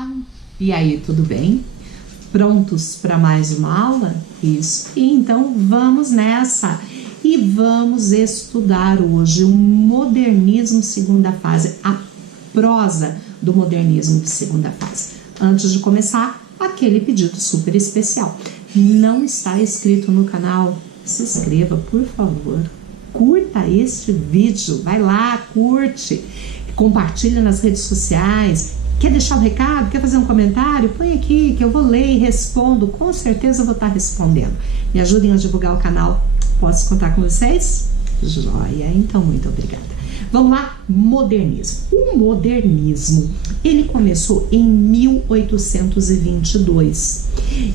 Olá! E aí, tudo bem? Prontos para mais uma aula? Isso. E então vamos nessa! E vamos estudar hoje o modernismo segunda fase, a prosa do modernismo de segunda fase. Antes de começar, aquele pedido super especial. Não está inscrito no canal? Se inscreva, por favor. Curta este vídeo, vai lá, curte, compartilha nas redes sociais. Quer deixar um recado? Quer fazer um comentário? Põe aqui que eu vou ler e respondo. Com certeza eu vou estar respondendo. Me ajudem a divulgar o canal. Posso contar com vocês? Joia, então muito obrigada. Vamos lá, modernismo. O modernismo, ele começou em 1822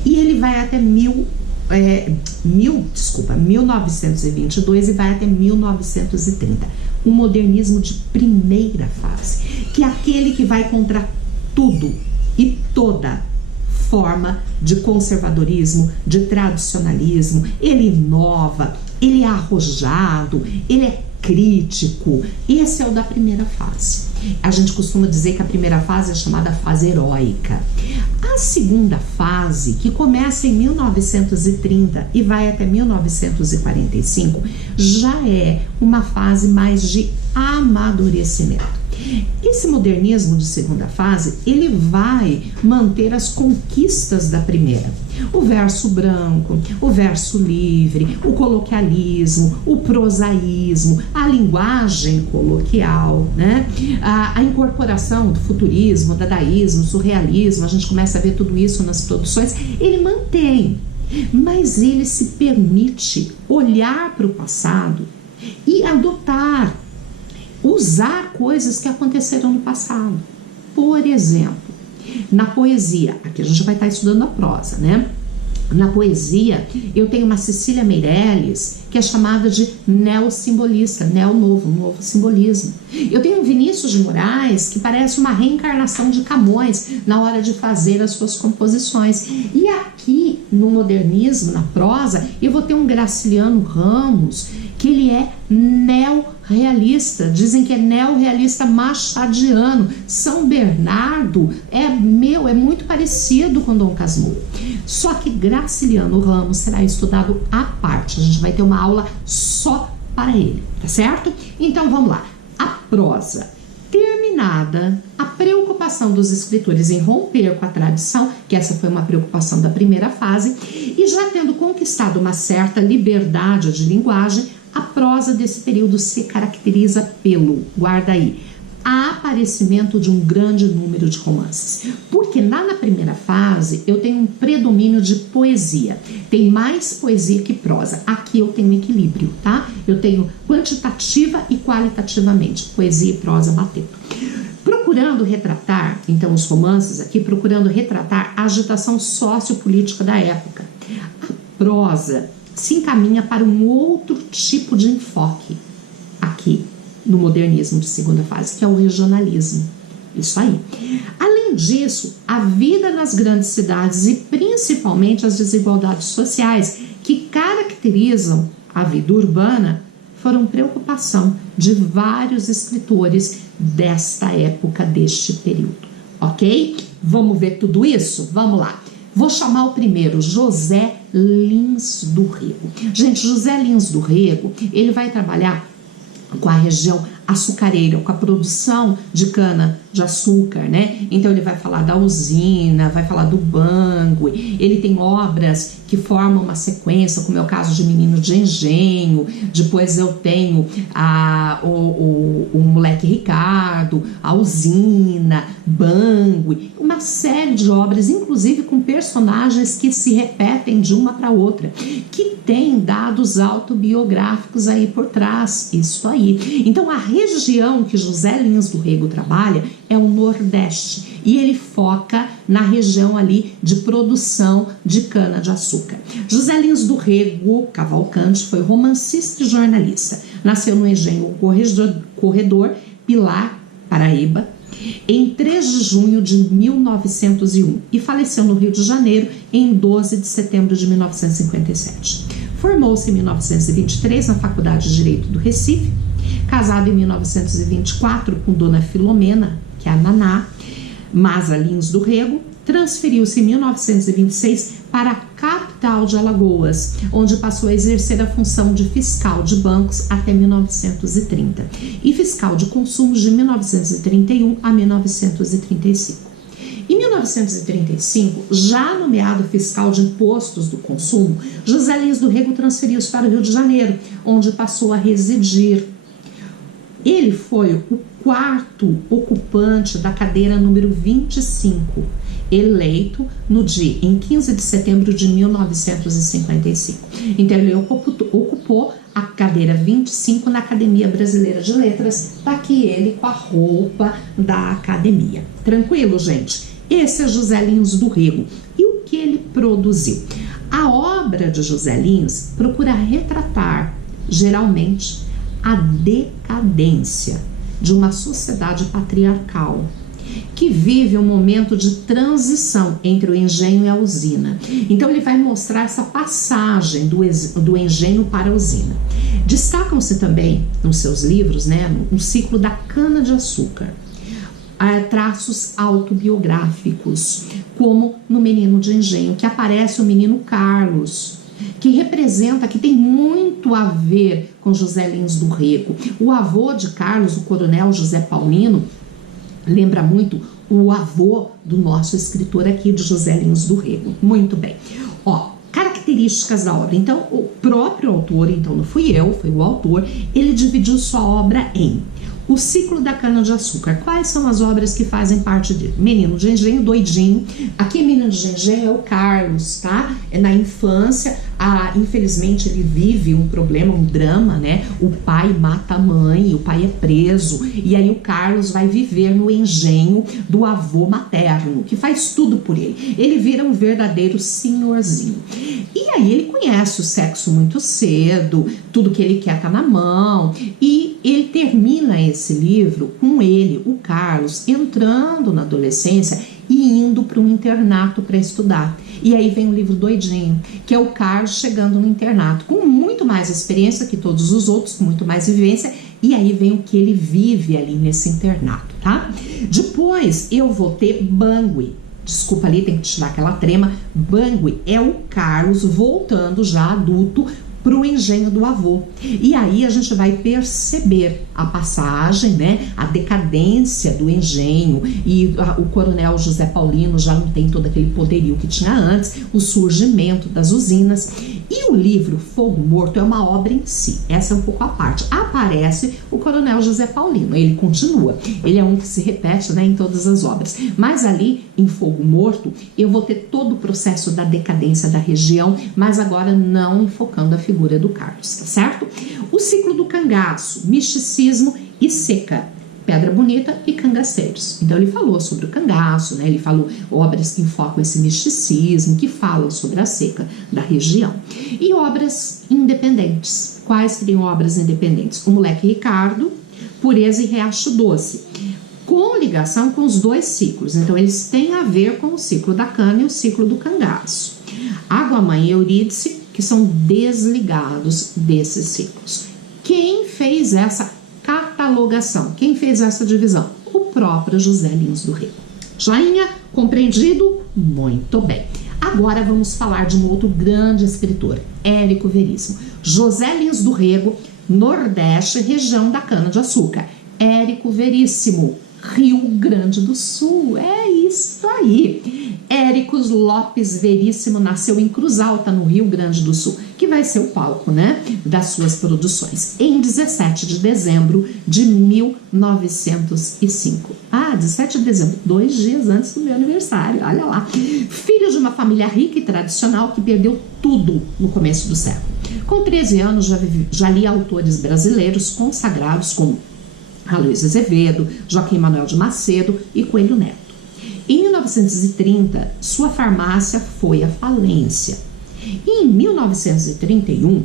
e ele vai até 1922 e vai até 1930. Um modernismo de primeira fase, que é aquele que vai contra tudo e toda forma de conservadorismo, de tradicionalismo. Ele inova, ele é arrojado, ele é crítico. Esse é o da primeira fase. A gente costuma dizer que a primeira fase é chamada fase heróica. A segunda fase, que começa em 1930 e vai até 1945, já é uma fase mais de amadurecimento. Esse modernismo de segunda fase, ele vai manter as conquistas da primeira. O verso branco, o verso livre, o coloquialismo, o prosaísmo, a linguagem coloquial, né? A incorporação do futurismo, dadaísmo, surrealismo, a gente começa a ver tudo isso nas produções. Ele mantém, mas ele se permite olhar para o passado e adotar, usar coisas que aconteceram no passado. Por exemplo, na poesia, aqui a gente vai estar estudando a prosa, né? Na poesia, eu tenho uma Cecília Meirelles, que é chamada de neossimbolista, neo-novo, novo simbolismo. Eu tenho um Vinícius de Moraes, que parece uma reencarnação de Camões na hora de fazer as suas composições. E aqui, no modernismo, na prosa, eu vou ter um Graciliano Ramos, que ele é neorrealista, dizem que é neorrealista machadiano. São Bernardo é muito parecido com Dom Casmurro. Só que Graciliano Ramos será estudado à parte, a gente vai ter uma aula só para ele, tá certo? Então vamos lá, a prosa. Terminada a preocupação dos escritores em romper com a tradição, que essa foi uma preocupação da primeira fase, e já tendo conquistado uma certa liberdade de linguagem, a prosa desse período se caracteriza pelo, guarda aí, aparecimento de um grande número de romances. Porque lá na primeira fase eu tenho um predomínio de poesia. Tem mais poesia que prosa. Aqui eu tenho equilíbrio, tá? Eu tenho quantitativa e qualitativamente, poesia e prosa batendo. Procurando retratar, então os romances aqui, procurando retratar a agitação sociopolítica da época. A prosa se encaminha para um outro tipo de enfoque aqui no modernismo de segunda fase, que é o regionalismo. Isso aí. Além disso, a vida nas grandes cidades e principalmente as desigualdades sociais que caracterizam a vida urbana foram preocupação de vários escritores desta época, deste período. Ok? Vamos ver tudo isso? Vamos lá. Vou chamar o primeiro, José Lins do Rego. Gente, José Lins do Rego, ele vai trabalhar com a região açucareira, com a produção de cana de açúcar, né? Então ele vai falar da usina, vai falar do Bangui, ele tem obras que formam uma sequência, como é o caso de Menino de Engenho, depois eu tenho o Moleque Ricardo, a usina, Bangui, uma série de obras, inclusive com personagens que se repetem de uma para outra, que tem dados autobiográficos aí por trás, isso aí. Então a região que José Lins do Rego trabalha é o Nordeste e ele foca na região ali de produção de cana-de-açúcar. José Lins do Rego Cavalcante foi romancista e jornalista. Nasceu no Engenho Corredor, Pilar, Paraíba, em 3 de junho de 1901 e faleceu no Rio de Janeiro em 12 de setembro de 1957. Formou-se em 1923 na Faculdade de Direito do Recife, casado em 1924 com Dona Filomena, que é a Naná, Maza Lins do Rego transferiu-se em 1926 para a capital de Alagoas, onde passou a exercer a função de fiscal de bancos até 1930 e fiscal de consumos de 1931 a 1935. Em 1935, já nomeado fiscal de impostos do consumo, José Lins do Rego transferiu-se para o Rio de Janeiro, onde passou a residir. Ele foi o quarto ocupante da cadeira número 25, eleito em 15 de setembro de 1955. Então ele ocupou a cadeira 25 na Academia Brasileira de Letras, tá aqui ele com a roupa da academia. Tranquilo, gente? Esse é José Lins do Rego. E o que ele produziu? A obra de José Lins procura retratar, geralmente, a decadência de uma sociedade patriarcal que vive um momento de transição entre o engenho e a usina. Então ele vai mostrar essa passagem do engenho para a usina. Destacam-se também nos seus livros, no ciclo da cana-de-açúcar, traços autobiográficos, como no Menino de Engenho, que aparece o menino Carlos, que tem muito a ver com José Lins do Rego. O avô de Carlos, o coronel José Paulino, lembra muito o avô do nosso escritor aqui, de José Lins do Rego. Muito bem. Características da obra. Então, o próprio autor, então não fui eu, foi o autor, ele dividiu sua obra em o ciclo da cana-de-açúcar. Quais são as obras que fazem parte dele? Menino de Engenho, Doidinho. Aqui, Menino de Engenho é o Carlos, tá? É na infância. Infelizmente, ele vive um problema, um drama, O pai mata a mãe, o pai é preso. E aí o Carlos vai viver no engenho do avô materno, que faz tudo por ele. Ele vira um verdadeiro senhorzinho. E aí ele conhece o sexo muito cedo, tudo que ele quer tá na mão. E ele termina esse livro com ele, o Carlos, entrando na adolescência e indo para um internato para estudar. E aí vem o livro Doidinho, que é o Carlos chegando no internato, com muito mais experiência que todos os outros, com muito mais vivência, e aí vem o que ele vive ali nesse internato, tá? Depois eu vou ter Bangui. Desculpa ali, tem que tirar aquela trema. Bangui é o Carlos voltando já adulto para o engenho do avô. E aí a gente vai perceber a passagem, a decadência do engenho, e o coronel José Paulino já não tem todo aquele poderio que tinha antes, o surgimento das usinas. E o livro Fogo Morto é uma obra em si, essa é um pouco a parte. Aparece o coronel José Paulino, ele continua, ele é um que se repete em todas as obras, mas ali em Fogo Morto eu vou ter todo o processo da decadência da região, mas agora não enfocando a figura do Carlos, tá certo? O ciclo do cangaço, misticismo e seca, Pedra Bonita e Cangaceiros. Então ele falou sobre o cangaço, ele falou obras que enfocam esse misticismo, que falam sobre a seca da região. E obras independentes. Quais seriam obras independentes? O Moleque Ricardo, Pureza e Riacho Doce, com ligação com os dois ciclos. Então eles têm a ver com o ciclo da cana e o ciclo do cangaço. Água Mãe e Eurídice, que são desligados desses ciclos. Quem fez essa catalogação? Quem fez essa divisão? O próprio José Lins do Rego. Joinha? Compreendido? Muito bem. Agora vamos falar de um outro grande escritor, Érico Veríssimo. José Lins do Rego, Nordeste, região da cana-de-açúcar. Érico Veríssimo, Rio Grande do Sul. É isso aí. Érico Lopes Veríssimo nasceu em Cruz Alta, no Rio Grande do Sul, que vai ser o palco, das suas produções, em 17 de dezembro de 1905. 17 de dezembro, 2 dias antes do meu aniversário, olha lá. Filho de uma família rica e tradicional que perdeu tudo no começo do século. Com 13 anos já lia autores brasileiros consagrados como Aloysio Azevedo, Joaquim Manuel de Macedo e Coelho Neto. Em 1930, sua farmácia foi à falência. E em 1931,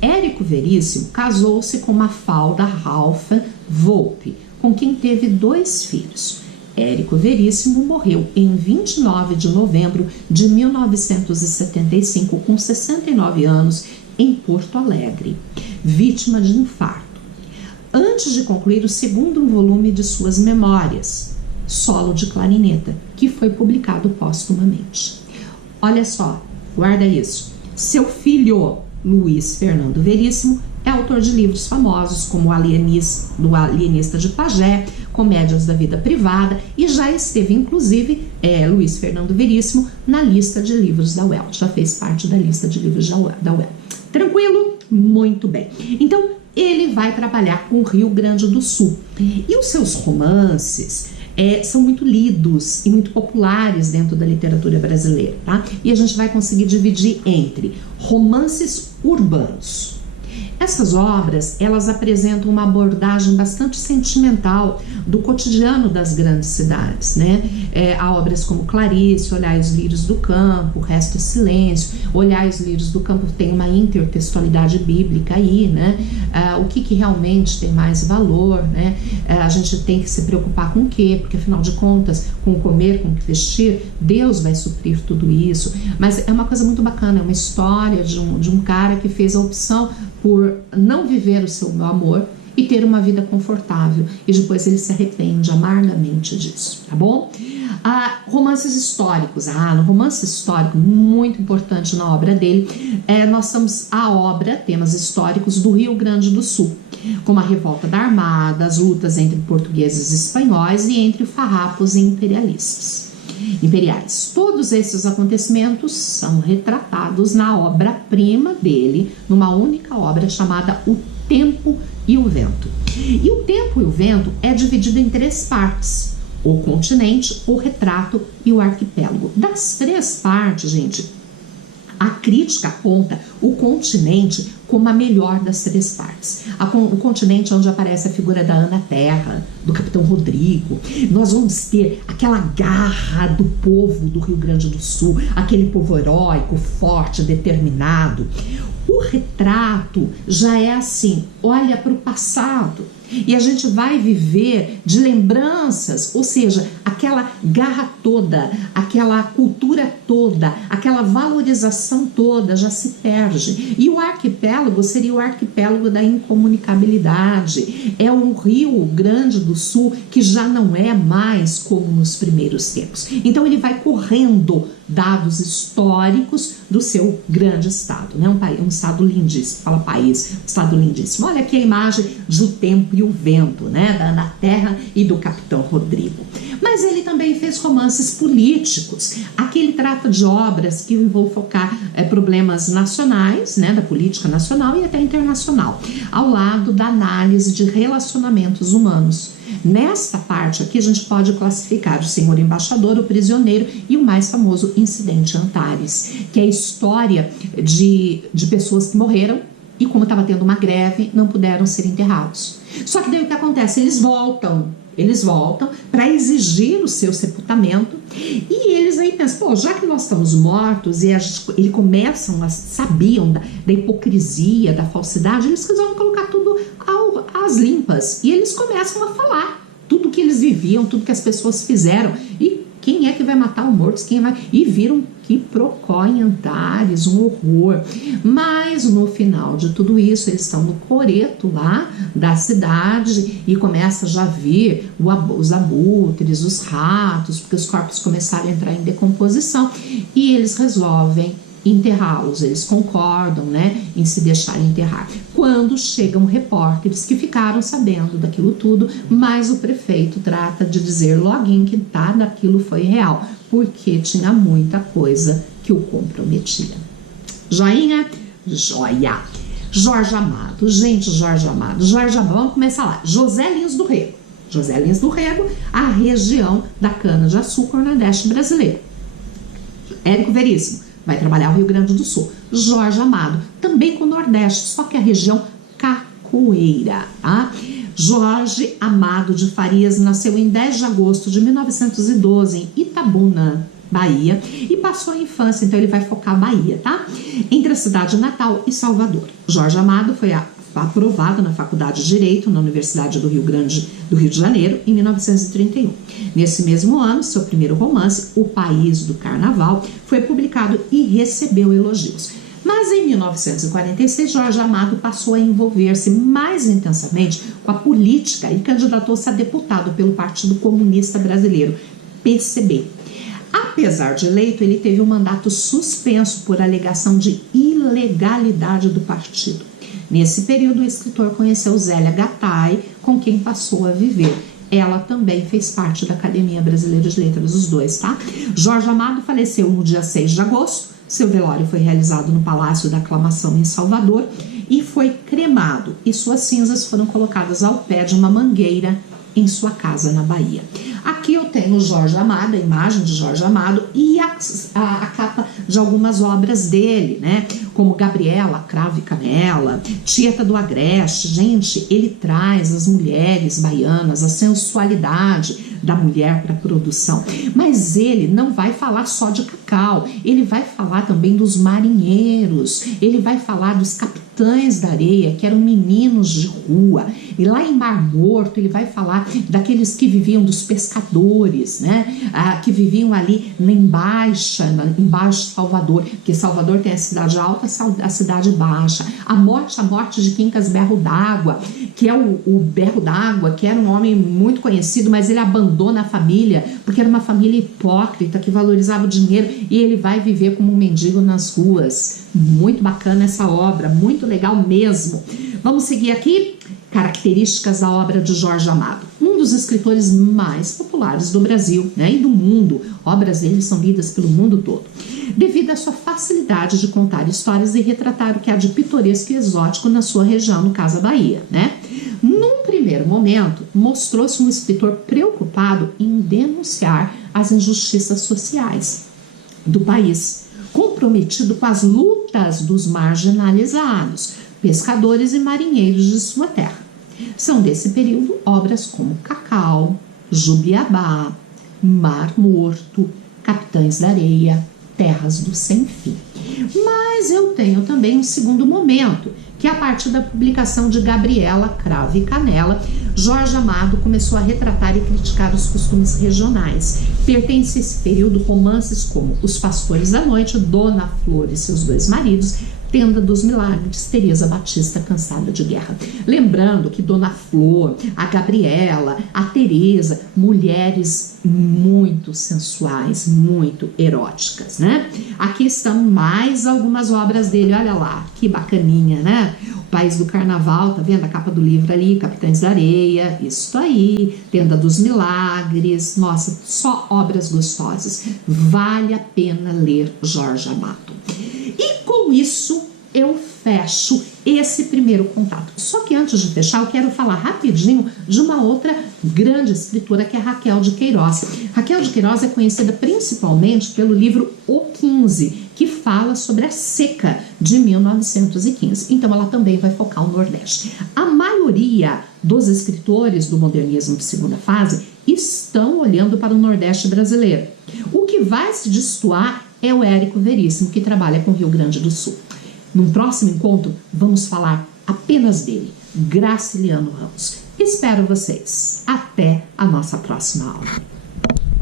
Érico Veríssimo casou-se com Mafalda Ralph Volpe, com quem teve 2 filhos. Érico Veríssimo morreu em 29 de novembro de 1975, com 69 anos, em Porto Alegre, vítima de infarto. Antes de concluir o segundo volume de suas memórias, Solo de Clarineta, que foi publicado póstumamente. Olha só, guarda isso. Seu filho, Luiz Fernando Veríssimo, é autor de livros famosos como O Alienista de Pajé, Comédias da Vida Privada, e já esteve, inclusive, Luiz Fernando Veríssimo, na lista de livros da UEL. Já fez parte da lista de livros da UEL. Tranquilo? Muito bem. Então, ele vai trabalhar com o Rio Grande do Sul. E os seus romances são muito lidos e muito populares dentro da literatura brasileira, tá? E a gente vai conseguir dividir entre romances urbanos. Essas obras, elas apresentam uma abordagem bastante sentimental do cotidiano das grandes cidades, né? Há obras como Clarice, Olhai os Lírios do Campo, O Resto é Silêncio. Olhai os Lírios do Campo tem uma intertextualidade bíblica aí, né? O que realmente tem mais valor, né? A gente tem que se preocupar com o quê? Porque, afinal de contas, com o comer, com o que vestir, Deus vai suprir tudo isso. Mas é uma coisa muito bacana, é uma história de um cara que fez a opção por não viver o seu amor e ter uma vida confortável, e depois ele se arrepende amargamente disso, tá bom? Romances históricos. No romance histórico, muito importante na obra dele, nós temos a obra, temas históricos do Rio Grande do Sul, como a revolta da Armada, as lutas entre portugueses e espanhóis e entre farrapos e imperiais. Todos esses acontecimentos são retratados na obra-prima dele, numa única obra chamada O Tempo e o Vento. E O Tempo e o Vento é dividido em 3 partes: o continente, o retrato e o arquipélago. Das 3 partes, gente, a crítica aponta o continente como a melhor das 3 partes. O continente é onde aparece a figura da Ana Terra, do Capitão Rodrigo. Nós vamos ter aquela garra do povo do Rio Grande do Sul, aquele povo heróico, forte, determinado. O retrato já é assim, olha para o passado, e a gente vai viver de lembranças, ou seja, aquela garra toda, aquela cultura toda, aquela valorização toda já se perde. E o arquipélago seria o arquipélago da incomunicabilidade. É um Rio Grande do Sul que já não é mais como nos primeiros tempos. Então ele vai correndo dados históricos do seu grande estado, né? Um estado lindíssimo, fala país, um estado lindíssimo. Olha aqui a imagem do Tempo e o Vento, né? Da Ana Terra e do Capitão Rodrigo. Mas ele também fez romances políticos. Aqui ele trata de obras que vão focar problemas nacionais, né? Da política nacional e até internacional, ao lado da análise de relacionamentos humanos. Nesta parte aqui a gente pode classificar o Senhor Embaixador, o Prisioneiro e o mais famoso Incidente Antares, que é a história de pessoas que morreram e, como estava tendo uma greve, não puderam ser enterrados. Só que daí o que acontece? Eles voltam para exigir o seu sepultamento, e eles aí pensam, já que nós estamos mortos, e eles começam, sabiam da hipocrisia, da falsidade, eles resolvem colocar tudo às limpas, e eles começam a falar tudo que eles viviam, tudo que as pessoas fizeram, e quem é que vai matar o morto, e viram que procó em Antares, um horror. Mas no final de tudo isso, eles estão no coreto lá da cidade e começa já a vir os abutres, os ratos, porque os corpos começaram a entrar em decomposição, e eles resolvem enterrá-los. Eles concordam, né, em se deixar enterrar. Quando chegam repórteres que ficaram sabendo daquilo tudo, mas o prefeito trata de dizer login que nada daquilo foi real, porque tinha muita coisa que o comprometia. Joinha? Joia! Jorge Amado. Gente, Jorge Amado, vamos começar lá. José Lins do Rego, a região da cana-de-açúcar nordeste brasileiro. Érico Veríssimo vai trabalhar o Rio Grande do Sul. Jorge Amado, também com o Nordeste, só que a região Cachoeira, tá? Jorge Amado de Farias nasceu em 10 de agosto de 1912 em Itabuna, Bahia, e passou a infância, então ele vai focar Bahia, tá? Entre a cidade de Natal e Salvador. Jorge Amado foi aprovado na Faculdade de Direito na Universidade do Rio de Janeiro em 1931. Nesse mesmo ano, seu primeiro romance, O País do Carnaval, foi publicado e recebeu elogios. Mas em 1946, Jorge Amado passou a envolver-se mais intensamente com com a política e candidatou-se a deputado pelo Partido Comunista Brasileiro, PCB. Apesar de eleito, ele teve um mandato suspenso por alegação de ilegalidade do partido. Nesse período, o escritor conheceu Zélia Gattai, com quem passou a viver. Ela também fez parte da Academia Brasileira de Letras, os dois, tá? Jorge Amado faleceu no dia 6 de agosto. Seu velório foi realizado no Palácio da Aclamação, em Salvador, e foi cremado, e suas cinzas foram colocadas ao pé de uma mangueira em sua casa na Bahia. Aqui eu tenho Jorge Amado, a imagem de Jorge Amado e a capa de algumas obras dele, né? Como Gabriela, Cravo e Canela, Tieta do Agreste. Gente, ele traz as mulheres baianas, a sensualidade da mulher para a produção. Mas ele não vai falar só de cacau, ele vai falar também dos marinheiros, ele vai falar dos capitães da areia, que eram meninos de rua. E lá em Mar Morto ele vai falar daqueles que viviam, dos pescadores, né? Que viviam ali embaixo de Salvador, porque Salvador tem a cidade alta, a cidade baixa. A morte de Quincas Berro d'Água, que é o Berro d'Água, que era um homem muito conhecido, mas ele abandona a família, porque era uma família hipócrita, que valorizava o dinheiro, e ele vai viver como um mendigo nas ruas. Muito bacana essa obra, muito legal mesmo. Vamos seguir aqui. Características da obra de Jorge Amado. Um dos escritores mais populares do Brasil, né, e do mundo. Obras dele são lidas pelo mundo todo. Devido à sua facilidade de contar histórias e retratar o que há de pitoresco e exótico na sua região, no caso a Bahia, né? Num primeiro momento, mostrou-se um escritor preocupado em denunciar as injustiças sociais do país, comprometido com as lutas dos marginalizados, pescadores e marinheiros de sua terra. São desse período obras como Cacau, Jubiabá, Mar Morto, Capitães da Areia, Terras do Sem Fim. Mas eu tenho também um segundo momento, que a partir da publicação de Gabriela, Cravo e Canela, Jorge Amado começou a retratar e criticar os costumes regionais. Pertence a esse período romances como Os Pastores da Noite, Dona Flor e seus dois maridos, Tenda dos Milagres, Teresa Batista, Cansada de Guerra. Lembrando que Dona Flor, a Gabriela, a Teresa, mulheres muito sensuais, muito eróticas, né? Aqui estão mais algumas obras dele, olha lá, que bacaninha, né? O País do Carnaval, tá vendo a capa do livro ali? Capitães da Areia, isso aí, Tenda dos Milagres, nossa, só obras gostosas. Vale a pena ler Jorge Amado. E com isso eu fecho esse primeiro contato. Só que antes de fechar, eu quero falar rapidinho de uma outra grande escritora, que é Raquel de Queiroz. Raquel de Queiroz é conhecida principalmente pelo livro O 15, que fala sobre a seca de 1915. Então ela também vai focar o Nordeste. A maioria dos escritores do modernismo de segunda fase estão olhando para o Nordeste brasileiro. O que vai se destoar é o Érico Veríssimo, que trabalha com o Rio Grande do Sul. Num próximo encontro, vamos falar apenas dele, Graciliano Ramos. Espero vocês. Até a nossa próxima aula.